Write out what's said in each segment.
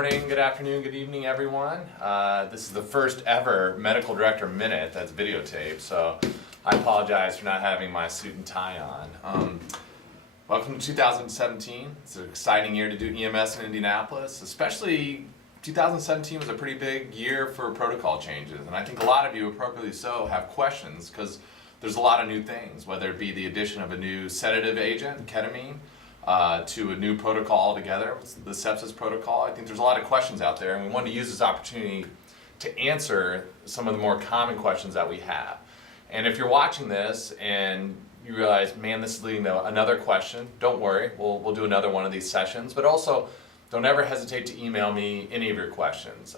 morning, good afternoon, good evening, everyone. This is the first ever Medical Director Minute that's videotaped, so I apologize for not having my suit and tie on. Welcome to 2017. It's an exciting year to do EMS in Indianapolis, especially 2017 was a pretty big year for protocol changes, and I think a lot of you, appropriately so, have questions because there's a lot of new things, whether it be the addition of a new sedative agent, ketamine, to a new protocol altogether, the sepsis protocol. I think there's a lot of questions out there, and we want to use this opportunity to answer some of the more common questions that we have. And if you're watching this and you realize, man, this is leading to another question, don't worry, we'll do another one of these sessions, but also don't ever hesitate to email me any of your questions,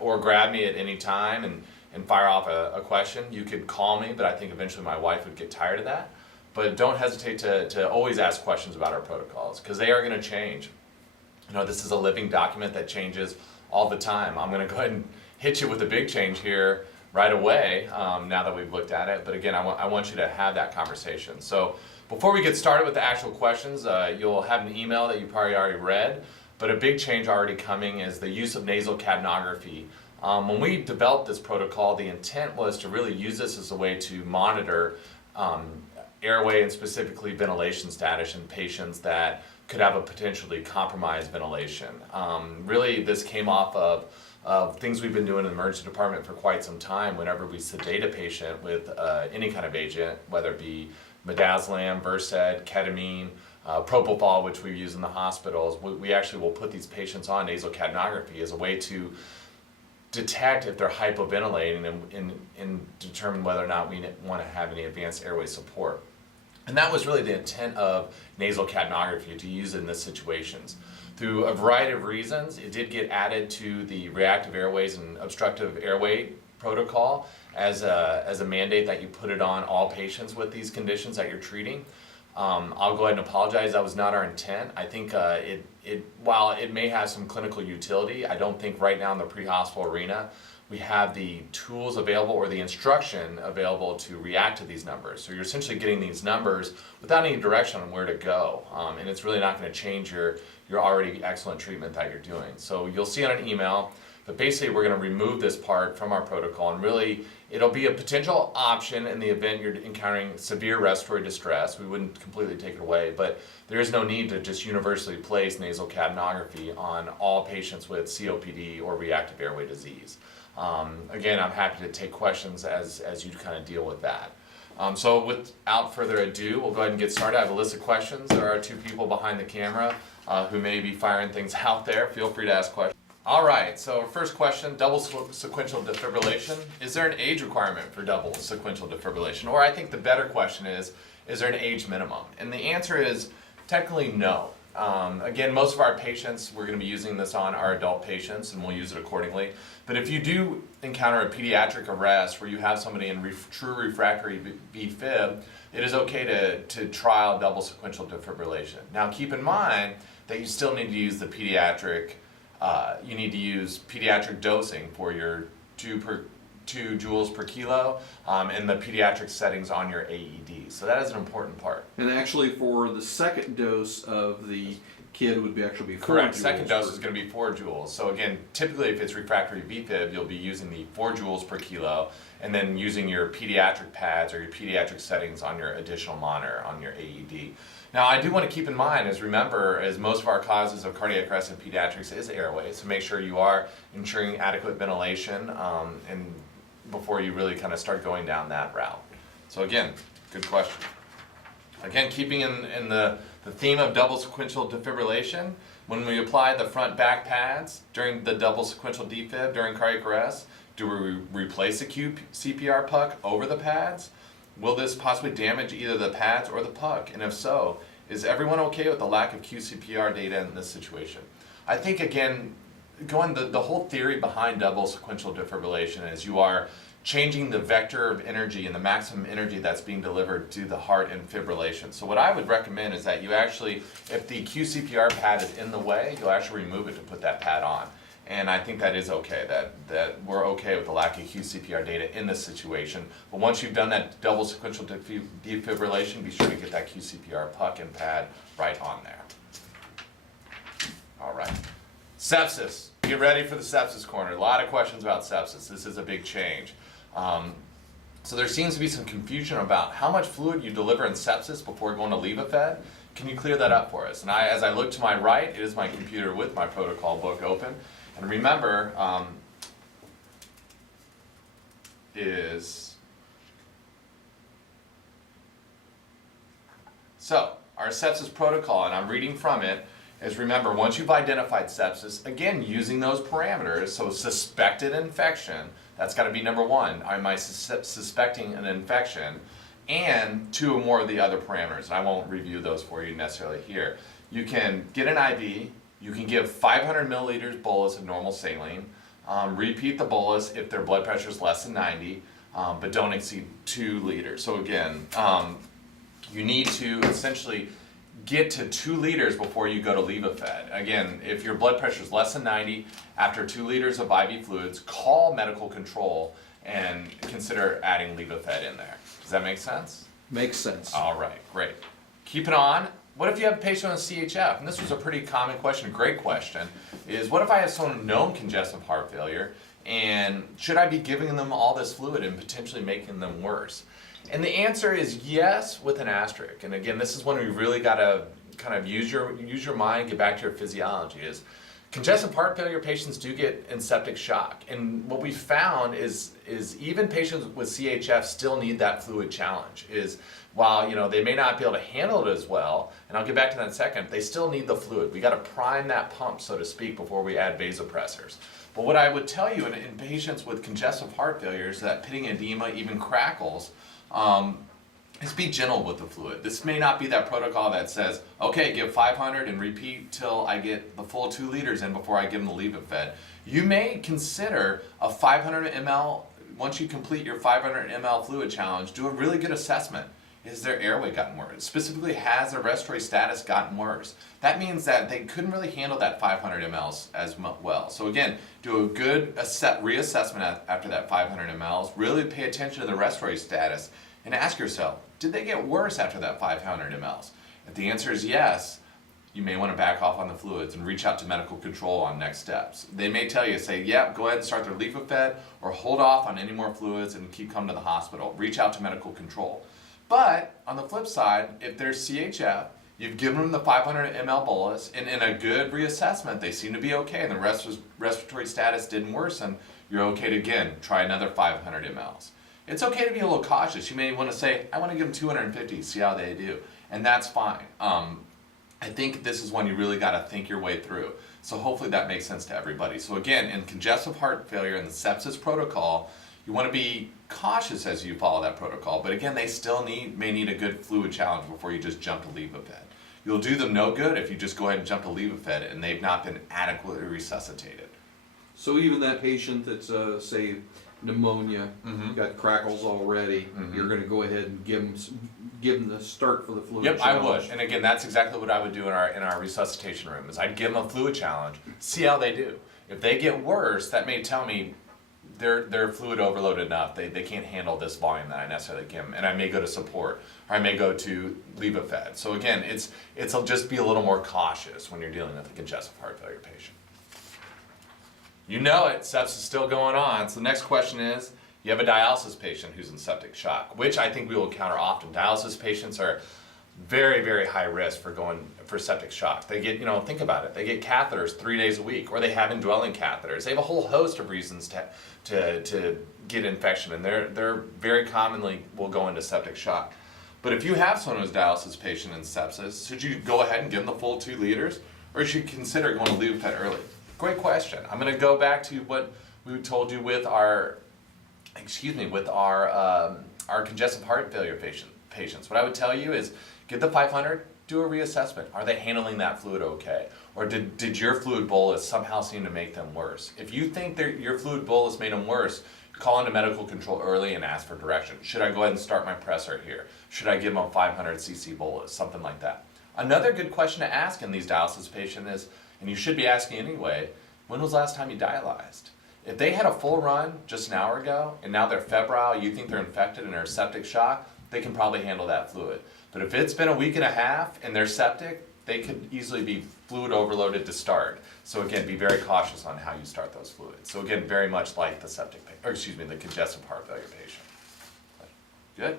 or grab me at any time and fire off a question. You could call me, but I think eventually my wife would get tired of that. But don't hesitate to always ask questions about our protocols, because they are going to change. You know, this is a living document that changes all the time. I'm going to go ahead and hit you with a big change here right away, now that we've looked at it. But again, I want you to have that conversation. So before we get started with the actual questions, you'll have an email that you probably already read, but a big change already coming is the use of nasal capnography. When we developed this protocol, the intent was to really use this as a way to monitor airway and specifically ventilation status in patients that could have a potentially compromised ventilation. Really, this came off of things we've been doing in the emergency department for quite some time. Whenever we sedate a patient with any kind of agent, whether it be midazolam, Versed, ketamine, propofol, which we use in the hospitals, we actually will put these patients on nasal capnography as a way to detect if they're hypoventilating and determine whether or not we want to have any advanced airway support. And that was really the intent of nasal capnography, to use in these situations. Through a variety of reasons, it did get added to the reactive airways and obstructive airway protocol as a mandate that you put it on all patients with these conditions that you're treating. I'll go ahead and apologize, that was not our intent. I think while it may have some clinical utility, I don't think right now in the pre-hospital arena we have the tools available or the instruction available to react to these numbers. So you're essentially getting these numbers without any direction on where to go, and it's really not going to change your already excellent treatment that you're doing. So you'll see on an email, but basically we're going to remove this part from our protocol, and really it'll be a potential option in the event you're encountering severe respiratory distress. We wouldn't completely take it away, but there is no need to just universally place nasal capnography on all patients with COPD or reactive airway disease. Again, I'm happy to take questions as you kind of deal with that. So without further ado, we'll go ahead and get started. I have a list of questions. There are two people behind the camera who may be firing things out there. Feel free to ask questions. All right, so our first question, double sequential defibrillation. Is there an age requirement for double sequential defibrillation? Or I think the better question is there an age minimum? And the answer is technically no. Again, most of our patients, we're going to be using this on our adult patients, and we'll use it accordingly. But if you do encounter a pediatric arrest where you have somebody in true refractory VFib, it is okay to trial double sequential defibrillation. Now keep in mind that you still need to use the pediatric dosing for your 2 joules per kilo and the pediatric settings on your AED. So that is an important part. And actually for the second dose of the kid would actually be 4 Correct. joules. Second dose is going to be 4 joules. So again, typically if it's refractory VFib, you'll be using the 4 joules per kilo and then using your pediatric pads or your pediatric settings on your additional monitor on your AED. Now I do want to keep in mind, remember, as most of our causes of cardiac arrest in pediatrics is airway, so make sure you are ensuring adequate ventilation and before you really kind of start going down that route. So again, good question. Again, keeping in the theme of double sequential defibrillation, when we apply the front back pads during the double sequential defib during cardiac arrest, do we replace the CPR puck over the pads? Will this possibly damage either the pads or the puck? And if so, is everyone okay with the lack of QCPR data in this situation? I think, again, the whole theory behind double sequential defibrillation is you are changing the vector of energy and the maximum energy that's being delivered to the heart in fibrillation. So what I would recommend is that you actually, if the QCPR pad is in the way, you'll actually remove it to put that pad on. And I think that is okay, that we're okay with the lack of QCPR data in this situation. But once you've done that double sequential defibrillation, be sure to get that QCPR puck and pad right on there. All right. Sepsis. Get ready for the sepsis corner. A lot of questions about sepsis. This is a big change. So there seems to be some confusion about how much fluid you deliver in sepsis before going to Levophed. Can you clear that up for us? And as I look to my right, it is my computer with my protocol book open. And remember, so our sepsis protocol, and I'm reading from it, is remember, once you've identified sepsis, again, using those parameters, so suspected infection, that's got to be number one. Am I suspecting an infection? And two or more of the other parameters. And I won't review those for you necessarily here. You can get an IV, you can give 500 milliliters bolus of normal saline, repeat the bolus if their blood pressure is less than 90, but don't exceed 2 liters. So again, you need to essentially get to 2 liters before you go to Levophed. Again, if your blood pressure is less than 90, after 2 liters of IV fluids, call medical control and consider adding Levophed in there. Does that make sense? Makes sense. All right, great. Keep it on. What if you have a patient with CHF? And this was a pretty common question, a great question, is what if I have someone with known congestive heart failure, and should I be giving them all this fluid and potentially making them worse? And the answer is yes, with an asterisk. And again, this is when we really got to kind of use your mind, get back to your physiology. Is congestive heart failure patients do get in septic shock. And what we found is even patients with CHF still need that fluid challenge. Is while they may not be able to handle it as well, and I'll get back to that in a second, they still need the fluid. We got to prime that pump, so to speak, before we add vasopressors. But what I would tell you in patients with congestive heart failure is that pitting edema, even crackles, is be gentle with the fluid. This may not be that protocol that says, okay, give 500 and repeat till I get the full 2 liters in before I give them the Levophed. You may consider a 500 ml, once you complete your 500 ml fluid challenge, do a really good assessment. Is their airway gotten worse? Specifically, has their respiratory status gotten worse? That means that they couldn't really handle that 500 mLs as well. So again, do a good reassessment after that 500 mLs, really pay attention to the respiratory status, and ask yourself, did they get worse after that 500 mLs? If the answer is yes, you may want to back off on the fluids and reach out to medical control on next steps. They may tell you, say, yeah, go ahead and start their Levophed, or hold off on any more fluids and keep coming to the hospital. Reach out to medical control. But on the flip side, if there's CHF, you've given them the 500 ml bolus, and in a good reassessment, they seem to be okay, and the respiratory status didn't worsen, you're okay to, again, try another 500 mLs. It's okay to be a little cautious. You may want to say, I want to give them 250, see how they do, and that's fine. I think this is one you really got to think your way through. So hopefully that makes sense to everybody. So again, in congestive heart failure and the sepsis protocol, you want to be cautious as you follow that protocol, but again, they still may need a good fluid challenge before you just jump to Levophed. You'll do them no good if you just go ahead and jump to Levophed and they've not been adequately resuscitated. So even that patient that's, say, pneumonia, got crackles already, you're going to go ahead and give them the start for the fluid challenge? challenge. I would. And again, that's exactly what I would do in our resuscitation room, is I'd give them a fluid challenge, see how they do. If they get worse, that may tell me they're fluid overloaded enough. They can't handle this volume that I necessarily give them, and I may go to support, or I may go to Levophed. So again, it'll just be a little more cautious when you're dealing with a congestive heart failure patient. You know it, sepsis is still going on. So the next question is, you have a dialysis patient who's in septic shock, which I think we will encounter often. Dialysis patients are very, very high risk for going for septic shock. They get, think about it, they get catheters 3 days a week, or they have indwelling catheters. They have a whole host of reasons to get infection, and they're very commonly will go into septic shock. But if you have someone who's a dialysis patient in sepsis, should you go ahead and give them the full 2 liters, or should you consider going to Levophed early? Great question. I'm going to go back to what we told you with our congestive heart failure patients. What I would tell you is get the 500, do a reassessment. Are they handling that fluid okay? Or did your fluid bolus somehow seem to make them worse? If you think your fluid bolus made them worse, call into medical control early and ask for direction. Should I go ahead and start my pressor here? Should I give them a 500 cc bolus? Something like that. Another good question to ask in these dialysis patients is, and you should be asking anyway, when was the last time you dialyzed? If they had a full run just an hour ago, and now they're febrile, you think they're infected and they're septic shock, they can probably handle that fluid. But if it's been a week and a half and they're septic, they could easily be fluid overloaded to start. So again, be very cautious on how you start those fluids. So again, very much like the the congestive heart failure patient. Good.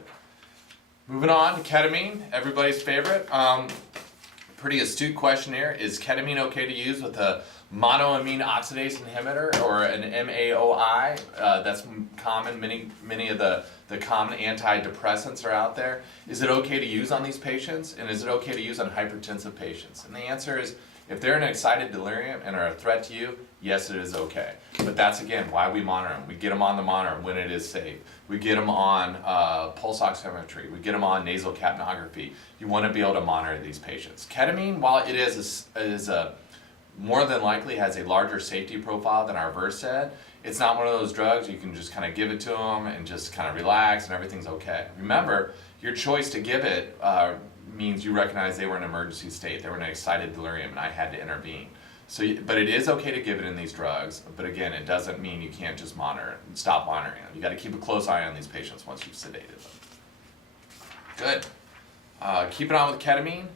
Moving on to ketamine, everybody's favorite. Pretty astute question here. Is ketamine okay to use with a monoamine oxidase inhibitor or an MAOI? That's common. Many of the common antidepressants are out there. Is it okay to use on these patients? And is it okay to use on hypertensive patients? And the answer is, if they're in excited delirium and are a threat to you, yes, it is okay. But that's, again, why we monitor them. We get them on the monitor when it is safe. We get them on pulse oximetry. We get them on nasal capnography. You want to be able to monitor these patients. Ketamine, while it is more than likely has a larger safety profile than our Versed, it's not one of those drugs you can just kind of give it to them and just kind of relax and everything's okay. Remember, your choice to give it means you recognize they were in an emergency state. They were in an excited delirium and I had to intervene. So, but it is okay to give it in these drugs, but again, it doesn't mean you can't just stop monitoring them. You got to keep a close eye on these patients once you've sedated them. Good. Keeping on with ketamine.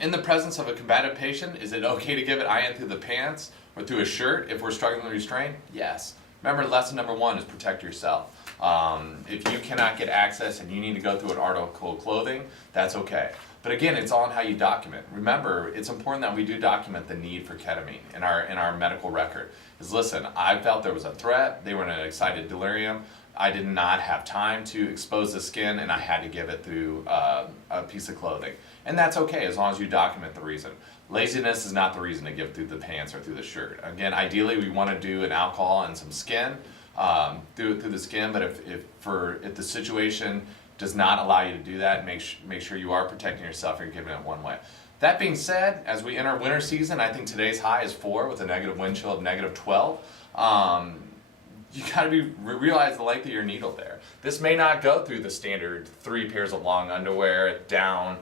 In the presence of a combative patient, is it okay to give it IN through the pants or through a shirt if we're struggling to restrain? Yes. Remember, lesson number 1 is protect yourself. If you cannot get access and you need to go through an article of clothing, that's okay. But again, it's all in how you document. Remember, it's important that we do document the need for ketamine in our medical record. Is listen, I felt there was a threat, they were in an excited delirium, I did not have time to expose the skin and I had to give it through a piece of clothing. And that's okay as long as you document the reason. Laziness is not the reason to give through the pants or through the shirt. Again, ideally we want to do an alcohol and some skin through the skin, but if the situation does not allow you to do that, make sure you are protecting yourself and giving it one way. That being said, as we enter winter season, I think today's high is 4 with a negative wind chill of negative 12. You got to realize the length of your needle there. This may not go through the standard 3 pairs of long underwear, down,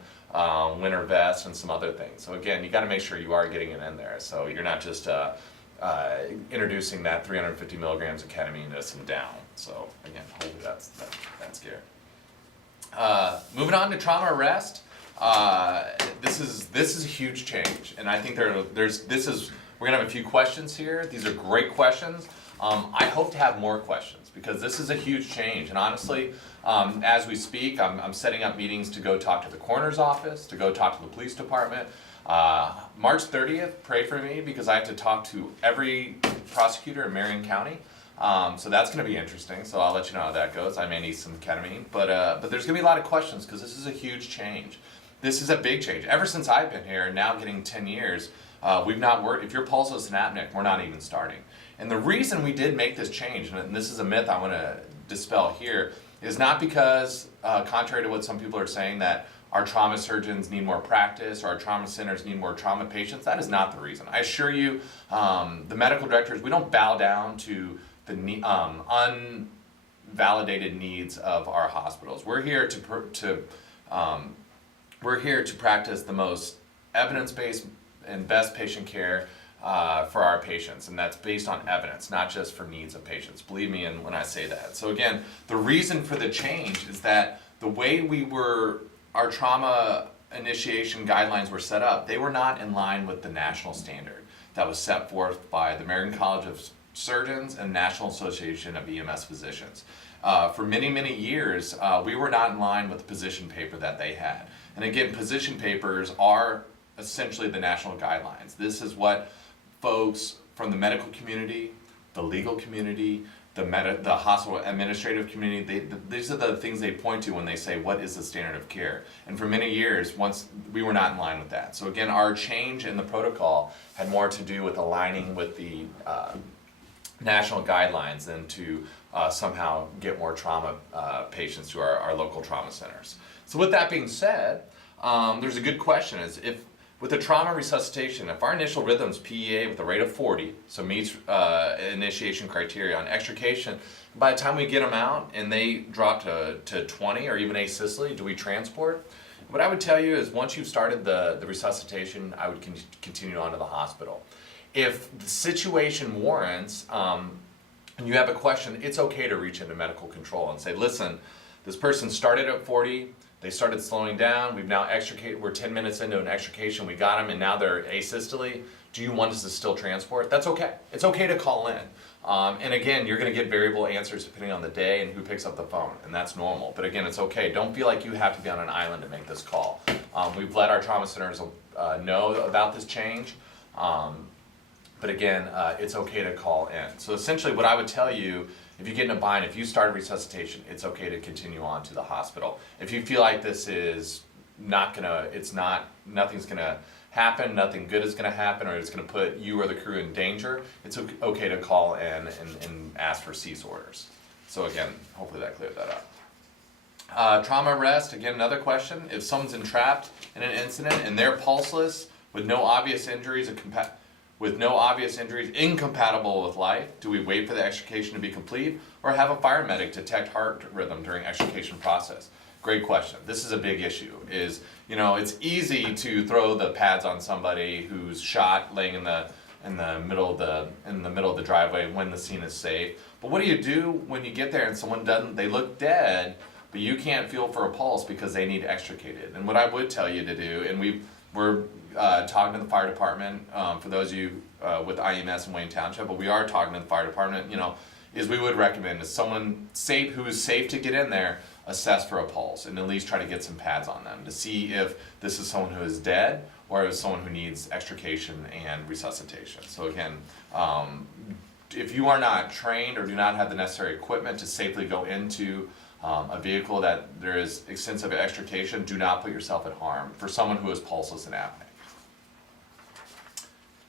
winter vest, and some other things. So again, you got to make sure you are getting it in there. So you're not just introducing that 350 milligrams of ketamine to some down. So again, hopefully that's good. Moving on to trauma arrest. This is a huge change, and I think we're gonna have a few questions here. These are great questions. I hope to have more questions because this is a huge change. And honestly, as we speak, I'm setting up meetings to go talk to the coroner's office, to go talk to the police department. March 30th, pray for me because I have to talk to every prosecutor in Marion County. So that's going to be interesting. So I'll let you know how that goes. I may need some ketamine, but there's going to be a lot of questions because this is a huge change. This is a big change. Ever since I've been here, now getting 10 years, we've not worked. If your pulse is an apneic, we're not even starting. And the reason we did make this change, and this is a myth I want to dispel here, is not because, contrary to what some people are saying, that our trauma surgeons need more practice or our trauma centers need more trauma patients. That is not the reason. I assure you, the medical directors, we don't bow down to the unvalidated needs of our hospitals. We're here to practice the most evidence-based and best patient care for our patients, and that's based on evidence, not just for needs of patients. Believe me when I say that. So again, the reason for the change is that the way our trauma initiation guidelines were set up, they were not in line with the national standard that was set forth by the American College of Surgeons and National Association of EMS Physicians. For many, many years, we were not in line with the position paper that they had. And again, position papers are essentially the national guidelines. This is what folks from the medical community, the legal community, the hospital administrative community, these are the things they point to when they say, what is the standard of care? And for many years, we were not in line with that. So again, our change in the protocol had more to do with aligning with the national guidelines than to somehow get more trauma patients to our local trauma centers. So with that being said, there's a good question is with the trauma resuscitation, if our initial rhythm's PEA with a rate of 40, so meets initiation criteria on extrication, by the time we get them out and they drop to 20 or even asystole, do we transport? What I would tell you is once you've started the resuscitation, I would continue on to the hospital. If the situation warrants, and you have a question, it's okay to reach into medical control and say, listen, this person started at 40, they started slowing down, we've now extricated, we're 10 minutes into an extrication, we got them, and now they're asystole. Do you want us to still transport? That's okay. It's okay to call in. And again, you're going to get variable answers depending on the day and who picks up the phone, and that's normal. But again, it's okay. Don't feel like you have to be on an island to make this call. We've let our trauma centers know about this change. But again, it's okay to call in. So essentially what I would tell you, if you get in a bind, if you start resuscitation, it's okay to continue on to the hospital. If you feel like this is nothing's gonna happen, nothing good is gonna happen, or it's gonna put you or the crew in danger, it's okay to call in and ask for cease orders. So again, hopefully that cleared that up. Trauma arrest, again, another question. If someone's entrapped in an incident and they're pulseless with no obvious injuries, incompatible with life, do we wait for the extrication to be complete or have a fire medic detect heart rhythm during extrication process? Great question. This is a big issue. It's easy to throw the pads on somebody who's shot laying in the middle of the driveway when the scene is safe. But what do you do when you get there and they look dead, but you can't feel for a pulse because they need extricated? And what I would tell you to do, and we're talking to the fire department, for those of you with IEMS in Wayne Township, but we are talking to the fire department, is we would recommend is someone who is safe to get in there, assess for a pulse and at least try to get some pads on them to see if this is someone who is dead or is someone who needs extrication and resuscitation. So again, if you are not trained or do not have the necessary equipment to safely go into a vehicle that there is extensive extrication, do not put yourself at harm for someone who is pulseless and apneic.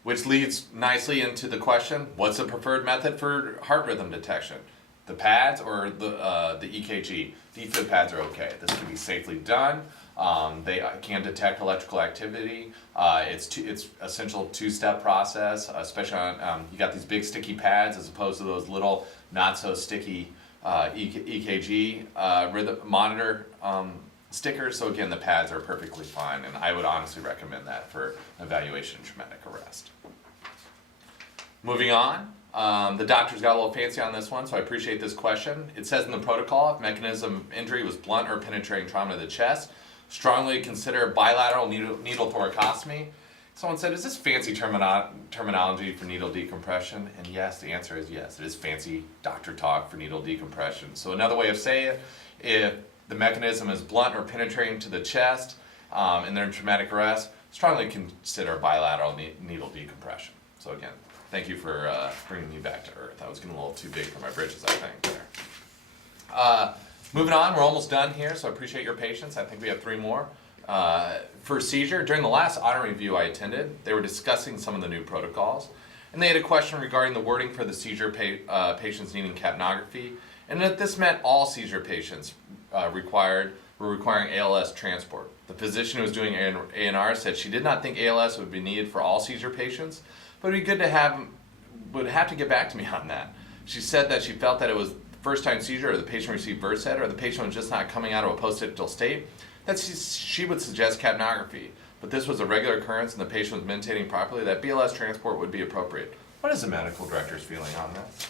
Which leads nicely into the question, what's the preferred method for heart rhythm detection? The pads or the EKG? Defib pads are okay. This can be safely done. They can detect electrical activity. It's essential two-step process, especially on, you got these big sticky pads as opposed to those little not so sticky EKG rhythm monitor stickers. So again, the pads are perfectly fine, and I would honestly recommend that for evaluation and traumatic arrest. Moving on, the doctors got a little fancy on this one, so I appreciate this question. It says in the protocol, if mechanism of injury was blunt or penetrating trauma to the chest, strongly consider bilateral needle thoracostomy. Someone said, is this fancy terminology for needle decompression? And yes, the answer is yes. It is fancy doctor talk for needle decompression. So another way of saying it, if the mechanism is blunt or penetrating to the chest and they're in traumatic arrest, strongly consider bilateral needle decompression. So again, thank you for bringing me back to earth. I was getting a little too big for my britches, I think, there. Moving on, we're almost done here, so I appreciate your patience. I think we have 3 more. For seizure, during the last audit review I attended, they were discussing some of the new protocols, and they had a question regarding the wording for the seizure patients needing capnography, and that this meant all seizure patients were requiring ALS transport. The physician who was doing ANR said she did not think ALS would be needed for all seizure patients, but it would be good to have to get back to me on that. She said that she felt that it was first-time seizure, or the patient received Versed, or the patient was just not coming out of a post-ictal state, that she would suggest capnography. But this was a regular occurrence and the patient was mentating properly, that BLS transport would be appropriate. What is the medical director's feeling on this?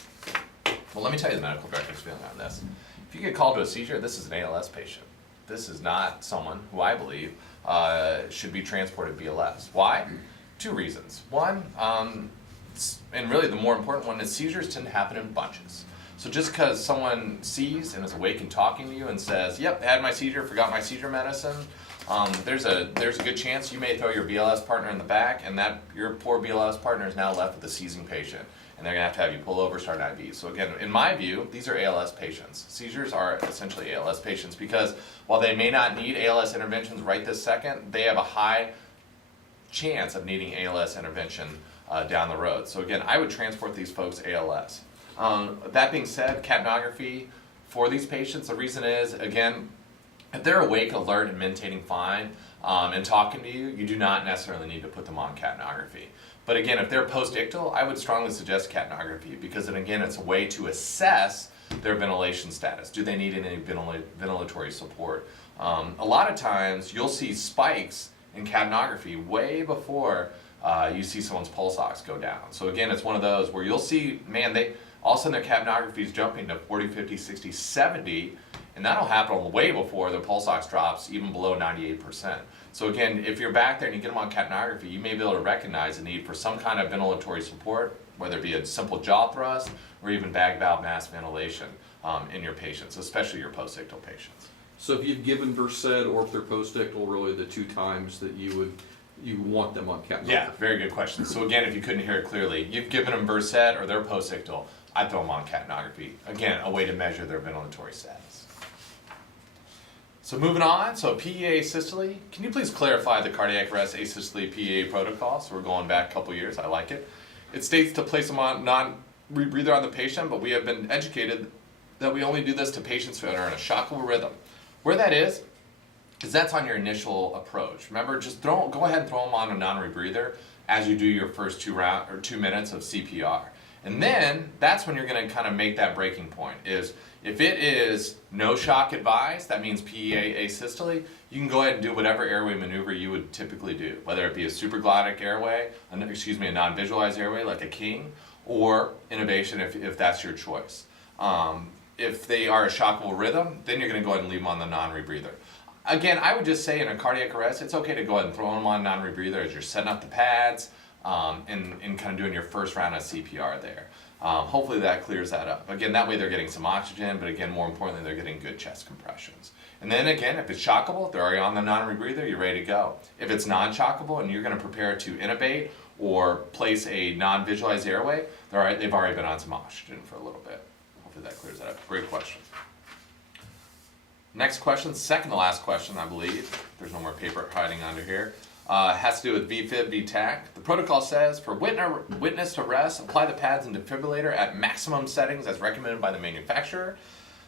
Well, let me tell you the medical director's feeling on this. If you get called to a seizure, this is an ALS patient. This is not someone who I believe should be transported BLS. Why? 2 reasons. One, and really the more important one, is seizures tend to happen in bunches. So just because someone sees and is awake and talking to you and says, yep, had my seizure, forgot my seizure medicine, there's a good chance you may throw your BLS partner in the back, and that your poor BLS partner is now left with a seizing patient, and they're going to have you pull over, start an IV. So again, in my view, these are ALS patients. Seizures are essentially ALS patients because while they may not need ALS interventions right this second, they have a high chance of needing ALS intervention down the road. So again, I would transport these folks ALS. That being said, capnography for these patients, the reason is, again, if they're awake, alert, and mentating fine, and talking to you, you do not necessarily need to put them on capnography. But again, if they're post-ictal, I would strongly suggest capnography because, again, it's a way to assess their ventilation status. Do they need any ventilatory support? A lot of times, you'll see spikes in capnography way before you see someone's pulse ox go down. So again, it's one of those where you'll see, man, all of a sudden their capnography is jumping to 40, 50, 60, 70, And that'll happen way before their pulse ox drops even below 98%. So again, if you're back there and you get them on capnography, you may be able to recognize the need for some kind of ventilatory support, whether it be a simple jaw thrust or even bag valve mask ventilation in your patients, especially your postictal patients. So if you've given Versed or if they're postictal, really the two times that you want them on capnography. Yeah, very good question. So again, if you couldn't hear it clearly, you've given them Versed or they're postictal, I'd throw them on capnography. Again, a way to measure their ventilatory status. So moving on, so PEA asystole. Can you please clarify the cardiac arrest asystole PEA protocol? So we're going back a couple years, I like it. It states to place them on non-rebreather on the patient, but we have been educated that we only do this to patients who are in a shockable rhythm. Where that is that's on your initial approach. Remember, just go ahead and throw them on a non-rebreather as you do your first 2 minutes of CPR. And then that's when you're going to kind of make that breaking point. Is if it is no shock advised, that means PEA asystole, you can go ahead and do whatever airway maneuver you would typically do, whether it be a supraglottic airway, a non-visualized airway like a king, or intubation if that's your choice. If they are a shockable rhythm, then you're going to go ahead and leave them on the non-rebreather. Again, I would just say in a cardiac arrest, it's okay to go ahead and throw them on non-rebreather as you're setting up the pads and kind of doing your first round of CPR there. Hopefully that clears that up. Again, that way they're getting some oxygen, but again, more importantly, they're getting good chest compressions. And then again, if it's shockable, they're already on the non-rebreather, you're ready to go. If it's non-shockable and you're going to prepare to intubate or place a non-visualized airway, they've already been on some oxygen for a little bit. Hopefully that clears that up. Great question. Next question, second to last question, I believe. There's no more paper hiding under here. Has to do with VFib, VTAC. The protocol says, for witness to rest, apply the pads and defibrillator at maximum settings as recommended by the manufacturer.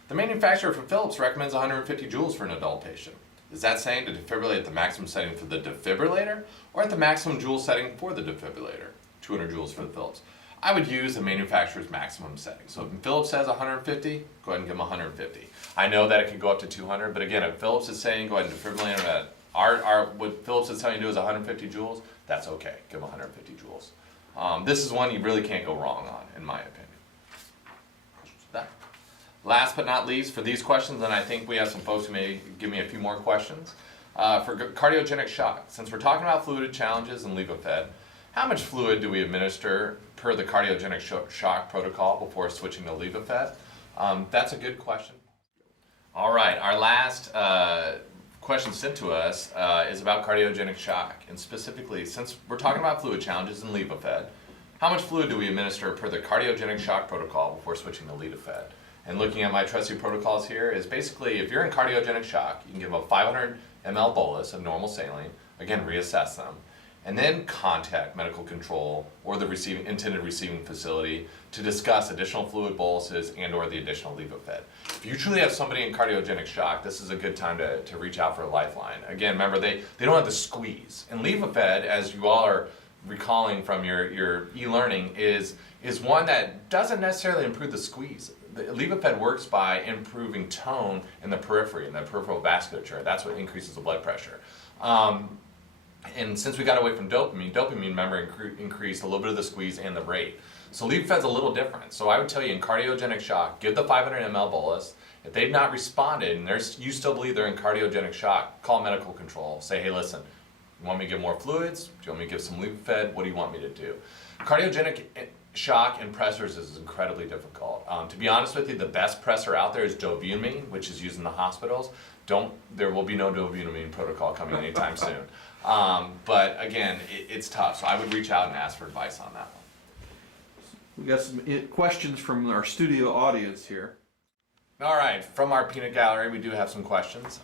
The manufacturer for Philips recommends 150 joules for an adult patient. Is that saying to defibrillate at the maximum setting for the defibrillator or at the maximum joule setting for the defibrillator? 200 joules for the Philips. I would use the manufacturer's maximum setting. So if Philips says 150, go ahead and give them 150. I know that it could go up to 200, but again, if Philips is saying go ahead and defibrillate at what Philips is telling you to do is 150 joules, that's okay. Give them 150 joules. This is one you really can't go wrong on, in my opinion. That. Last but not least, for these questions, and I think we have some folks who may give me a few more questions. For cardiogenic shock, since we're talking about fluid challenges and levofed, how much fluid do we administer per the cardiogenic shock protocol before switching to levofed? That's a good question. All right, our last question sent to us is about cardiogenic shock, and specifically, since we're talking about fluid challenges and levofed, how much fluid do we administer per the cardiogenic shock protocol before switching to levofed? And looking at my trusty protocols here is basically, if you're in cardiogenic shock, you can give a 500 ml bolus of normal saline, again, reassess them, and then contact medical control or the intended receiving facility to discuss additional fluid boluses and or the additional levofed. If you truly have somebody in cardiogenic shock, this is a good time to reach out for a lifeline. Again, remember, they don't have to squeeze. And levofed, as you all are recalling from your e-learning, is one that doesn't necessarily improve the squeeze. The levofed works by improving tone in the periphery, in the peripheral vasculature. That's what increases the blood pressure. And since we got away from dopamine, remember, increased a little bit of the squeeze and the rate. So levofed's a little different. So I would tell you in cardiogenic shock, give the 500 ml bolus. If they've not responded and you still believe they're in cardiogenic shock, call medical control. Say, hey, listen, you want me to give more fluids? Do you want me to give some levofed? What do you want me to do? Cardiogenic shock and pressors is incredibly difficult. To be honest with you, the best pressor out there is dopamine, which is used in the hospitals. There will be no dopamine protocol coming anytime soon. But again, it's tough, so I would reach out and ask for advice on that one. We got some questions from our studio audience here. All right, from our peanut gallery, we do have some questions.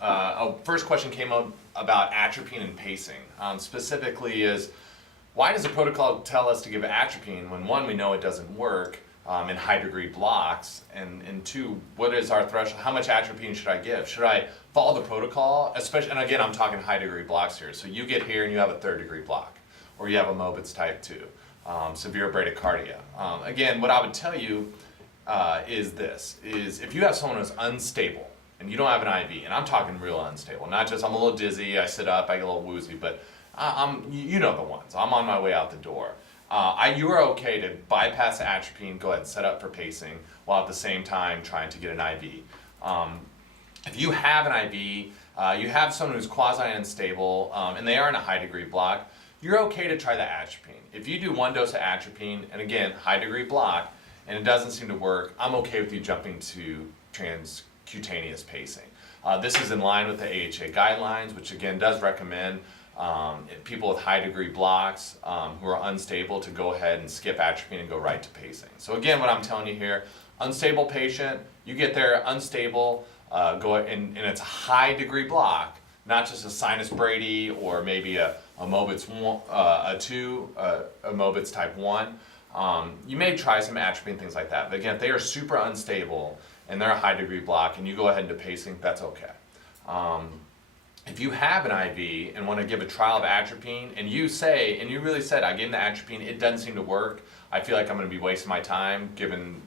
First question came up about atropine and pacing. Specifically is, why does the protocol tell us to give atropine when one, we know it doesn't work in high degree blocks, and two, what is our threshold? How much atropine should I give? Should I follow the protocol? Especially, and again, I'm talking high degree blocks here. So you get here and you have a 3rd degree block, or you have a Mobitz type 2, severe bradycardia. Again, what I would tell you is if you have someone who's unstable and you don't have an IV, and I'm talking real unstable, not just I'm a little dizzy, I sit up, I get a little woozy, but you know the ones. I'm on my way out the door. You are okay to bypass atropine, go ahead and set up for pacing, while at the same time trying to get an IV. if you have an IV, you have someone who's quasi-unstable, and they are in a high-degree block, you're okay to try the atropine. If you do 1 dose of atropine, and again, high-degree block, and it doesn't seem to work, I'm okay with you jumping to transcutaneous pacing. This is in line with the AHA guidelines, which again does recommend people with high-degree blocks who are unstable to go ahead and skip atropine and go right to pacing. So again, what I'm telling you here, unstable patient, you get there unstable, and it's a high-degree block, not just a sinus Brady or maybe a Mobitz 2, a Mobitz type 1. You may try some atropine, things like that. But again, if they are super unstable and they're a high-degree block and you go ahead into pacing, that's okay. If you have an IV and want to give a trial of atropine and you really said, I gave them the atropine, it doesn't seem to work, I feel like I'm going to be wasting my time giving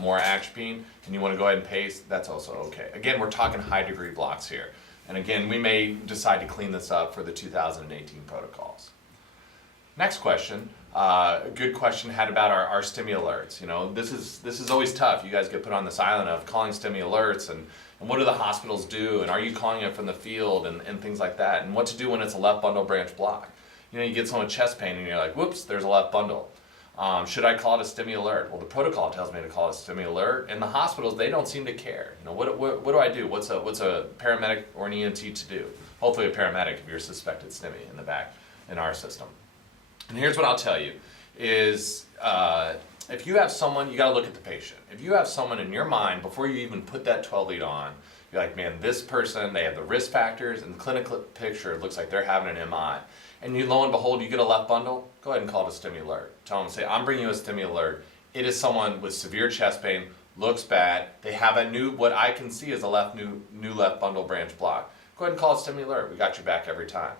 more atropine, and you want to go ahead and pace, that's also okay. Again, we're talking high-degree blocks here. And again, we may decide to clean this up for the 2018 protocols. Next question, a good question had about our STIMI alerts. You know, this is always tough. You guys get put on this island of calling STIMI alerts, and what do the hospitals do, and are you calling it from the field, and things like that, and what to do when it's a left bundle branch block. You know, you get someone with chest pain and you're like, whoops, there's a left bundle. Should I call it a STIMI alert? Well, the protocol tells me to call it a STIMI alert, and the hospitals, they don't seem to care. You know, what do I do? What's a paramedic or an EMT to do? Hopefully a paramedic if you're suspected STIMI in the back in our system. And here's what I'll tell you is if you have someone, you got to look at the patient. If you have someone in your mind before you even put that 12 lead on, you're like, man, this person, they have the risk factors, and the clinical picture looks like they're having an MI. And you, lo and behold, you get a left bundle, go ahead and call it a STIMI alert. Tell them, say, I'm bringing you a STIMI alert. It is someone with severe chest pain, looks bad, they have what I can see is a new left bundle branch block. Go ahead and call it STIMI alert. We got your back every time.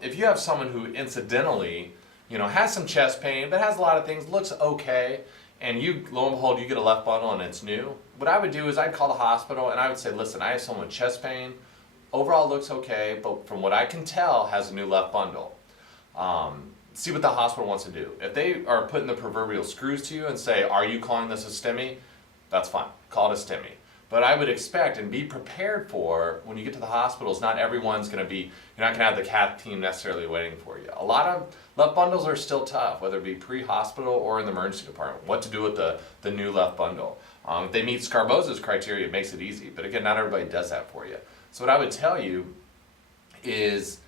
If you have someone who incidentally, you know, has some chest pain, but has a lot of things, looks okay, and you, lo and behold, you get a left bundle and it's new, what I would do is I'd call the hospital and I would say, listen, I have someone with chest pain, overall looks okay, but from what I can tell, has a new left bundle. See what the hospital wants to do. If they are putting the proverbial screws to you and say, are you calling this a STIMI? That's fine, call it a STIMI. But I would expect and be prepared for, when you get to the hospitals, not everyone's going to be, you're not going to have the cath team necessarily waiting for you. A lot of left bundles are still tough, whether it be pre-hospital or in the emergency department. What to do with the new left bundle. If they meet Scarboza's criteria, it makes it easy. But again, not everybody does that for you. So what I would tell you is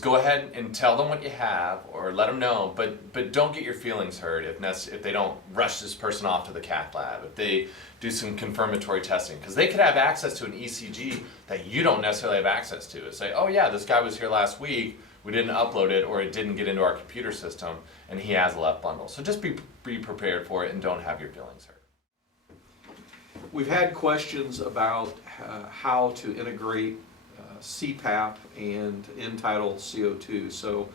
go ahead and tell them what you have, or let them know, but don't get your feelings hurt if they don't rush this person off to the cath lab, if they do some confirmatory testing, because they could have access to an ECG that you don't necessarily have access to. Say, oh yeah, this guy was here last week, we didn't upload it, or it didn't get into our computer system, and he has a left bundle. So just be prepared for it and don't have your feelings hurt. We've had questions about how to integrate CPAP and end-tidal CO2. So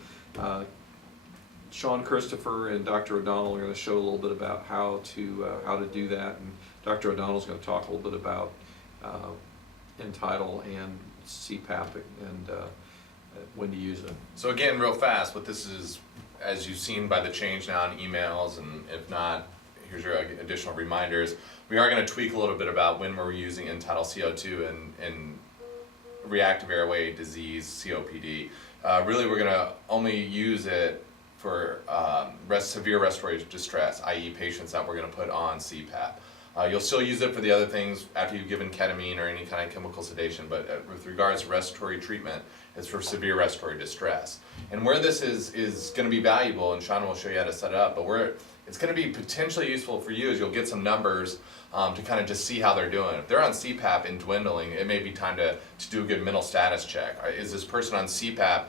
Sean Christopher and Dr. O'Donnell are going to show a little bit about how to do that, and Dr. O'Donnell's going to talk a little bit about end-tidal and CPAP and when to use it. So again, real fast, what this is, as you've seen by the change now in emails, and if not, here's your additional reminders. We are going to tweak a little bit about when we're using end-tidal CO2 and reactive airway disease, COPD. Really, we're going to only use it for severe respiratory distress, i.e. patients that we're going to put on CPAP. You'll still use it for the other things after you've given ketamine or any kind of chemical sedation, but with regards to respiratory treatment, it's for severe respiratory distress. And where this is going to be valuable, and Sean will show you how to set it up, but where it's going to be potentially useful for you is you'll get some numbers to kind of just see how they're doing. If they're on CPAP and dwindling, it may be time to do a good mental status check. Is this person on CPAP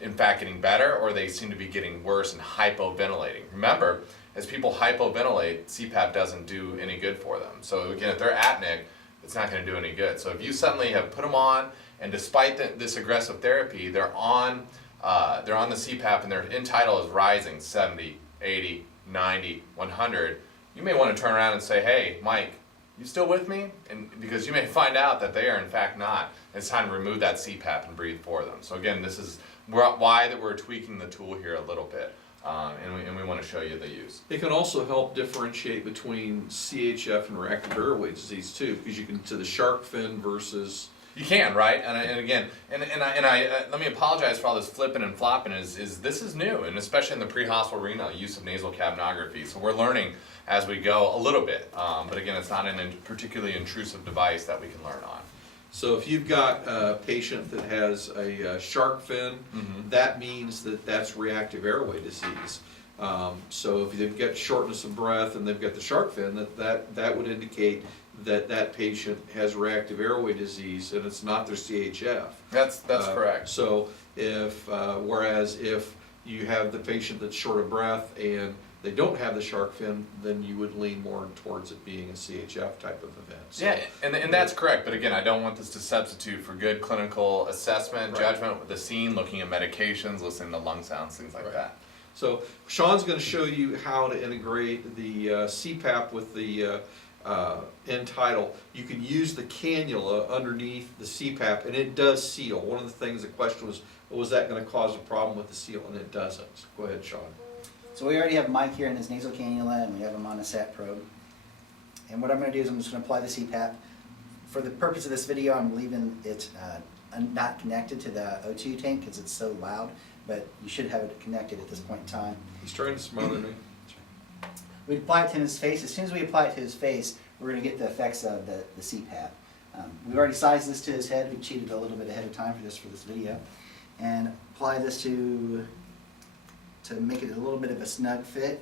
in fact getting better, or they seem to be getting worse and hypoventilating? Remember, as people hypoventilate, CPAP doesn't do any good for them. So again, if they're apneic, it's not going to do any good. So if you suddenly have put them on, and despite this aggressive therapy, they're on the CPAP and their end-tidal is rising 70, 80, 90, 100, you may want to turn around and say, hey, Mike, you still with me? And because you may find out that they are in fact not. It's time to remove that CPAP and breathe for them. So again, this is why that we're tweaking the tool here a little bit. and we want to show you the use. It can also help differentiate between CHF and reactive airway disease too, because you can, to the shark fin versus. You can, right? And again, let me apologize for all this flipping and flopping. This is new, and especially in the pre-hospital arena, use of nasal capnography. So we're learning as we go a little bit, but again, it's not a particularly intrusive device that we can learn on. So if you've got a patient that has a shark fin, that means that that's reactive airway disease. So if they've got shortness of breath and they've got the shark fin, that would indicate that patient has reactive airway disease, and it's not their CHF. That's correct. So whereas if you have the patient that's short of breath and they don't have the shark fin, then you would lean more towards it being a CHF type of event. So, yeah, and that's correct. But again, I don't want this to substitute for good clinical assessment, judgment with the scene, looking at medications, listening to lung sounds, things like that. So Sean's going to show you how to integrate the CPAP with the end tidal. You can use the cannula underneath the CPAP, and it does seal. One of the things, the question was that going to cause a problem with the seal? And it doesn't. Go ahead, Sean. So we already have Mike here in his nasal cannula, and we have him on a SAT probe. And what I'm going to do is I'm just going to apply the CPAP. For the purpose of this video, I'm leaving it not connected to the O2 tank because it's so loud, but you should have it connected at this point in time. He's trying to smother me. We apply it to his face. As soon as we apply it to his face, we're going to get the effects of the CPAP. We've already sized this to his head. We cheated a little bit ahead of time for this video. And apply this to make it a little bit of a snug fit,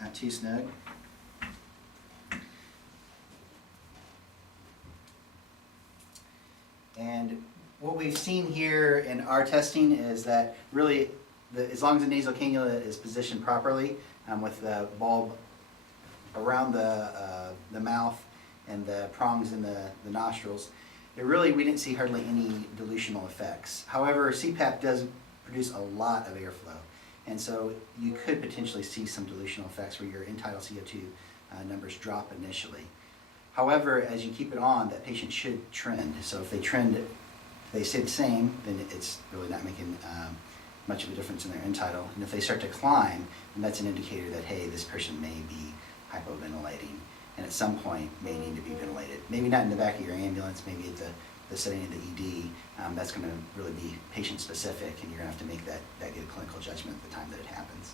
not too snug. And what we've seen here in our testing is that really, as long as the nasal cannula is positioned properly, with the bulb around the mouth and the prongs in the nostrils, we didn't see hardly any dilutional effects. However, CPAP does produce a lot of airflow, and so you could potentially see some dilutional effects where your end-tidal CO2 numbers drop initially. However, as you keep it on, that patient should trend. So if they trend, they stay the same, then it's really not making much of a difference in their end-tidal. And if they start to climb, then that's an indicator that, hey, this person may be hypoventilating, and at some point may need to be ventilated. Maybe not in the back of your ambulance, maybe at the setting of the ED. That's going to really be patient-specific, and you're going to have to make that good clinical judgment at the time that it happens.